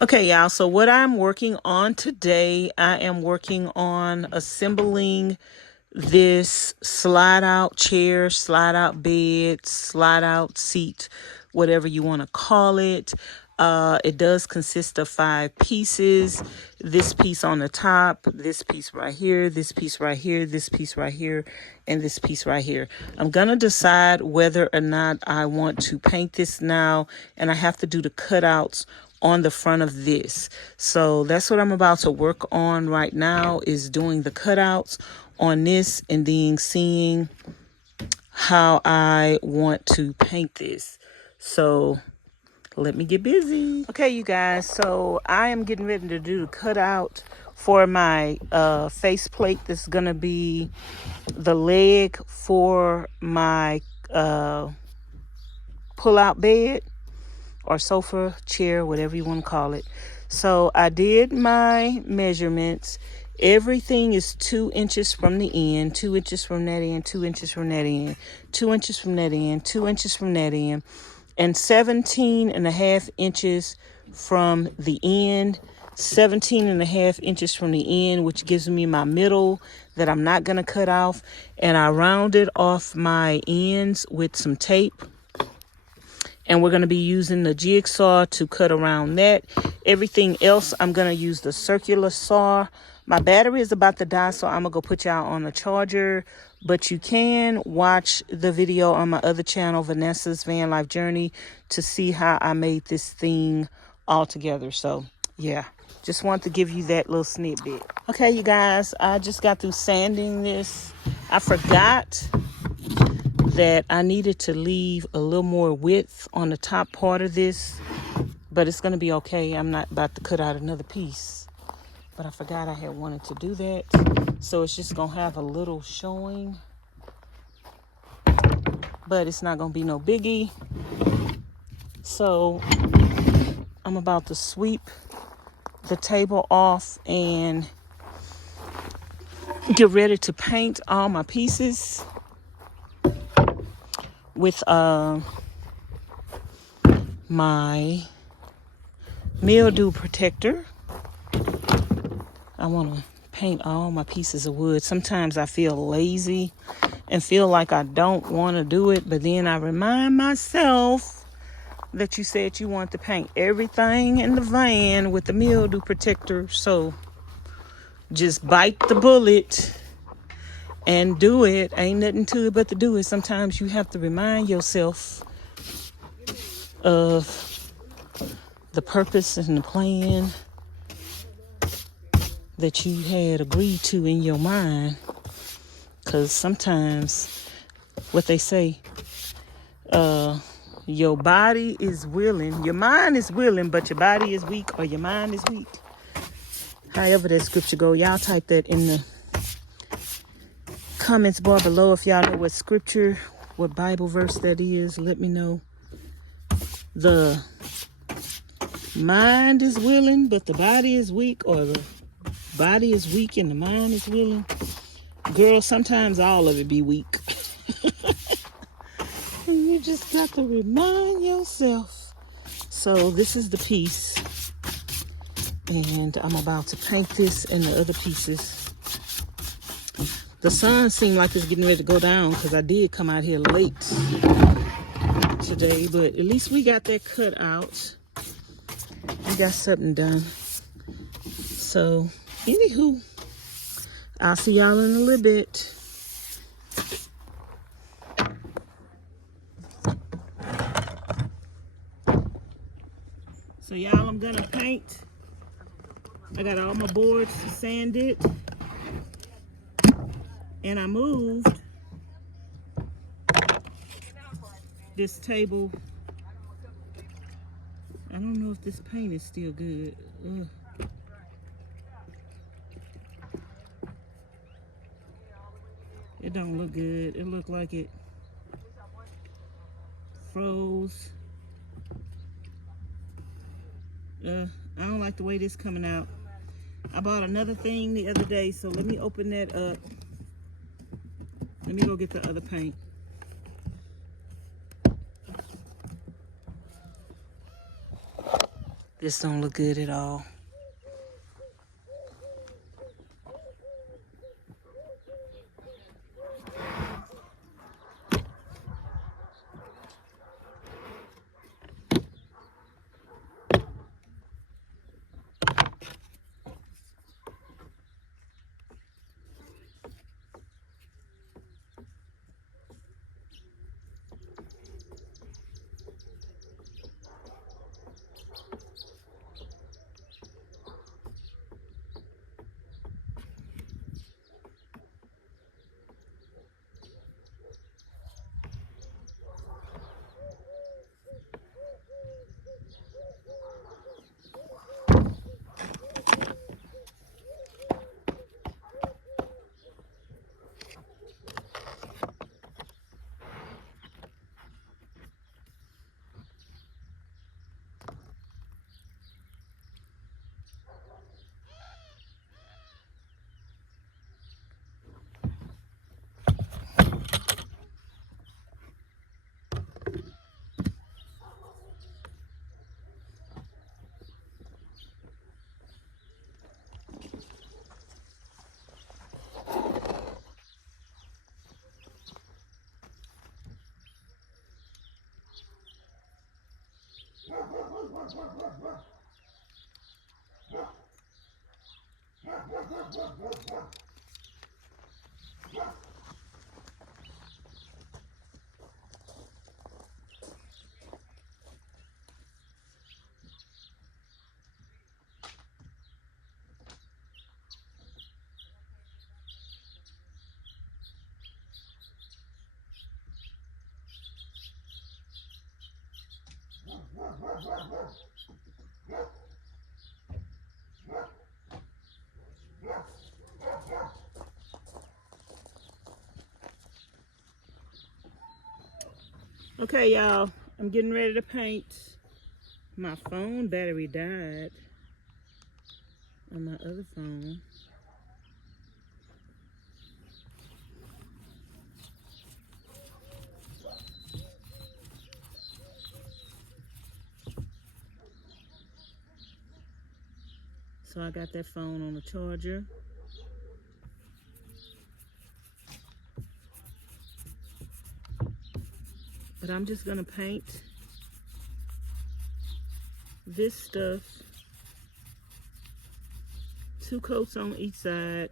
Okay, y'all, so what I'm working on today, I am working on assembling this slide out chair, slide out bed, slide out seat, whatever you want to call it. It does consist of 5 pieces. This piece on the top, this piece right here, this piece right here, this piece right here, and this piece right here. I'm going to decide whether or not I want to paint this now, and I have to do the cutouts on the front of this. So that's what I'm about to work on right now, is doing the cutouts on this and then seeing how I want to paint this. So let me get busy. Okay, you guys, so I am getting ready to do the cutout for my face plate. This is gonna be the leg for my pull-out bed or sofa, chair, whatever you want to call it. So I did my measurements. Everything is 2 inches from the end, 2 inches from that end, 2 inches from that end, 2 inches from that end, 2 inches from that end, and 17.5 inches from the end, 17.5 inches from the end, which gives me my middle that I'm not going to cut off. And I rounded off my ends with some tape. And we're going to be using the jigsaw to cut around that. Everything else, I'm going to use the circular saw. My battery is about to die, so I'm going to go put y'all on the charger. But you can watch the video on my other channel, Vanessa's Van Life Journey, to see how I made this thing all together. So, yeah, just want to give you that little snippet. Okay, you guys, I just got through sanding this. I forgot that I needed to leave a little more width on the top part of this, but it's going to be okay. I'm not about to cut out another piece, but I forgot I had wanted to do that. So it's just going to have a little showing, but it's not going to be no biggie. So I'm about to sweep the table off and get ready to paint all my pieces with my mildew protector. I want to paint all my pieces of wood. Sometimes I feel lazy and feel like I don't want to do it, but then I remind myself that you said you want to paint everything in the van with the mildew protector. So just bite the bullet and do it. Ain't nothing to it but to do it. Sometimes you have to remind yourself of the purpose and the plan that you had agreed to in your mind. Because sometimes what they say, your body is willing, your mind is willing, but your body is weak, or your mind is weak. However that scripture go, y'all type that in the comments bar below if y'all know what scripture, what Bible verse that is. Let me know. The mind is willing, but the body is weak, or the body is weak and the mind is willing. Girl, sometimes all of it be weak. And you just got to remind yourself. So this is the piece, and I'm about to paint this and the other pieces. The sun seemed like it's getting ready to go down because I did come out here late today, but at least we got that cut out. We got something done. So, anywho, I'll see y'all in a little bit. So y'all, I'm gonna paint. I got all my boards to sand it. And I moved this table. I don't know if this paint is still good. Ugh. It don't look good. It looked like it froze. I don't like the way this coming out. I bought another thing the other day, so let me open that up. Let me go get the other paint. This don't look good at all. Okay, y'all, I'm getting ready to paint. My phone battery died on my other phone. So I got that phone on the charger. But I'm just gonna paint this stuff, 2 coats on each side.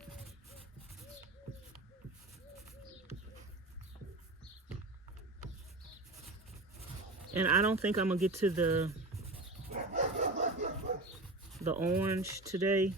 And I don't think I'm gonna get to the orange today.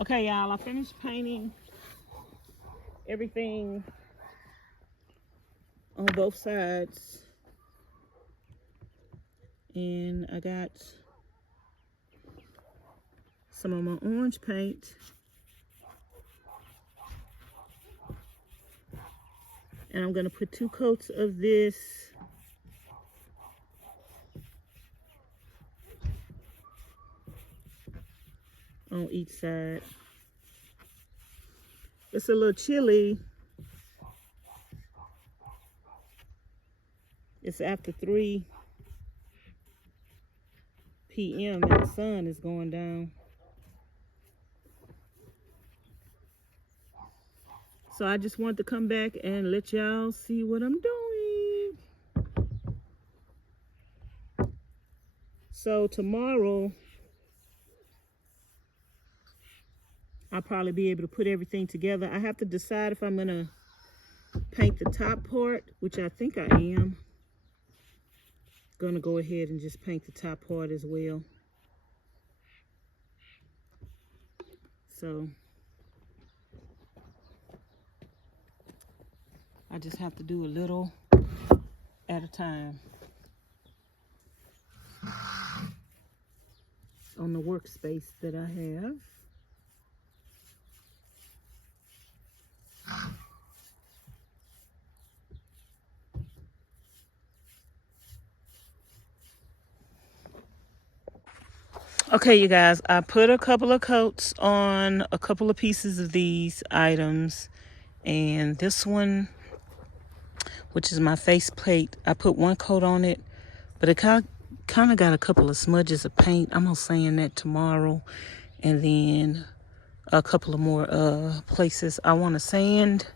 Okay, y'all, I finished painting everything on both sides. And I got some of my orange paint. And I'm gonna put 2 coats of this on each side. It's a little chilly. It's after 3 p.m. and the sun is going down. So I just want to come back and let y'all see what I'm doing. So tomorrow, I'll probably be able to put everything together. I have to decide if I'm gonna paint the top part, which I think I am. Gonna go ahead and just paint the top part as well. So I just have to do a little at a time on the workspace that I have. Okay, you guys, I put a couple of coats on a couple of pieces of these items, and this one, which is my face plate, I put one coat on it, but it kind of got a couple of smudges of paint. I'm gonna sand that tomorrow, and then a couple of more places I want to sand,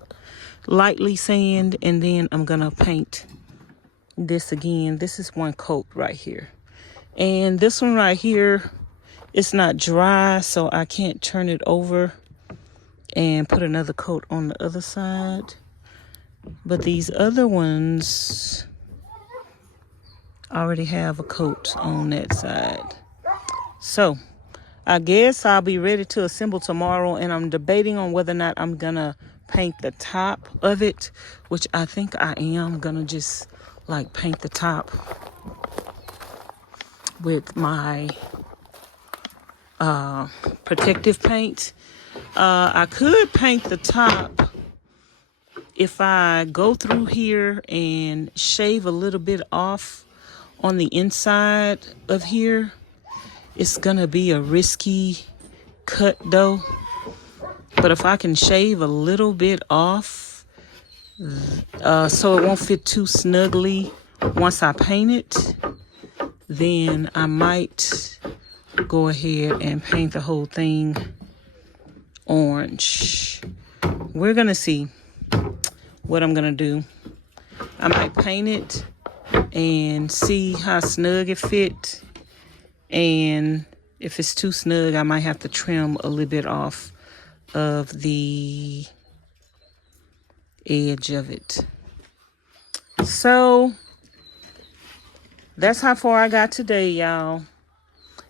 lightly sand, and then I'm gonna paint this again. This is one coat right here, and this one right here, it's not dry, so I can't turn it over and put another coat on the other side. But these other ones already have a coat on that side. So I guess I'll be ready to assemble tomorrow, and I'm debating on whether or not I'm gonna paint the top of it, which I think I am gonna just like paint the top with my protective paint. I could paint the top if I go through here and shave a little bit off on the inside of here. It's gonna be a risky cut though, but if I can shave a little bit off so it won't fit too snugly once I paint it, then I might go ahead and paint the whole thing orange. We're gonna see what I'm gonna do. I might paint it and see how snug it fit, and if it's too snug, I might have to trim a little bit off of the edge of it. So that's how far I got today, y'all.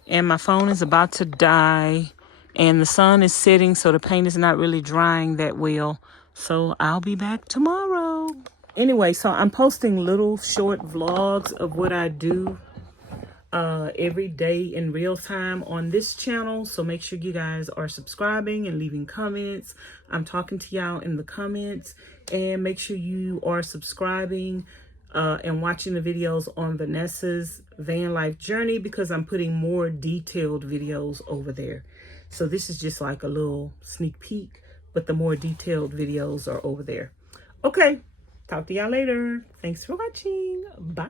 And my phone is about to die, and the sun is setting, so the paint is not really drying that well. So I'll be back tomorrow. Anyway, so I'm posting little short vlogs of what I do every day in real time on this channel. So make sure you guys are subscribing and leaving comments. I'm talking to y'all in the comments, and make sure you are subscribing and watching the videos on Vanessa's van life journey, because I'm putting more detailed videos over there. So this is just like a little sneak peek, but the more detailed videos are over there. Okay, talk to y'all later. Thanks for watching. Bye.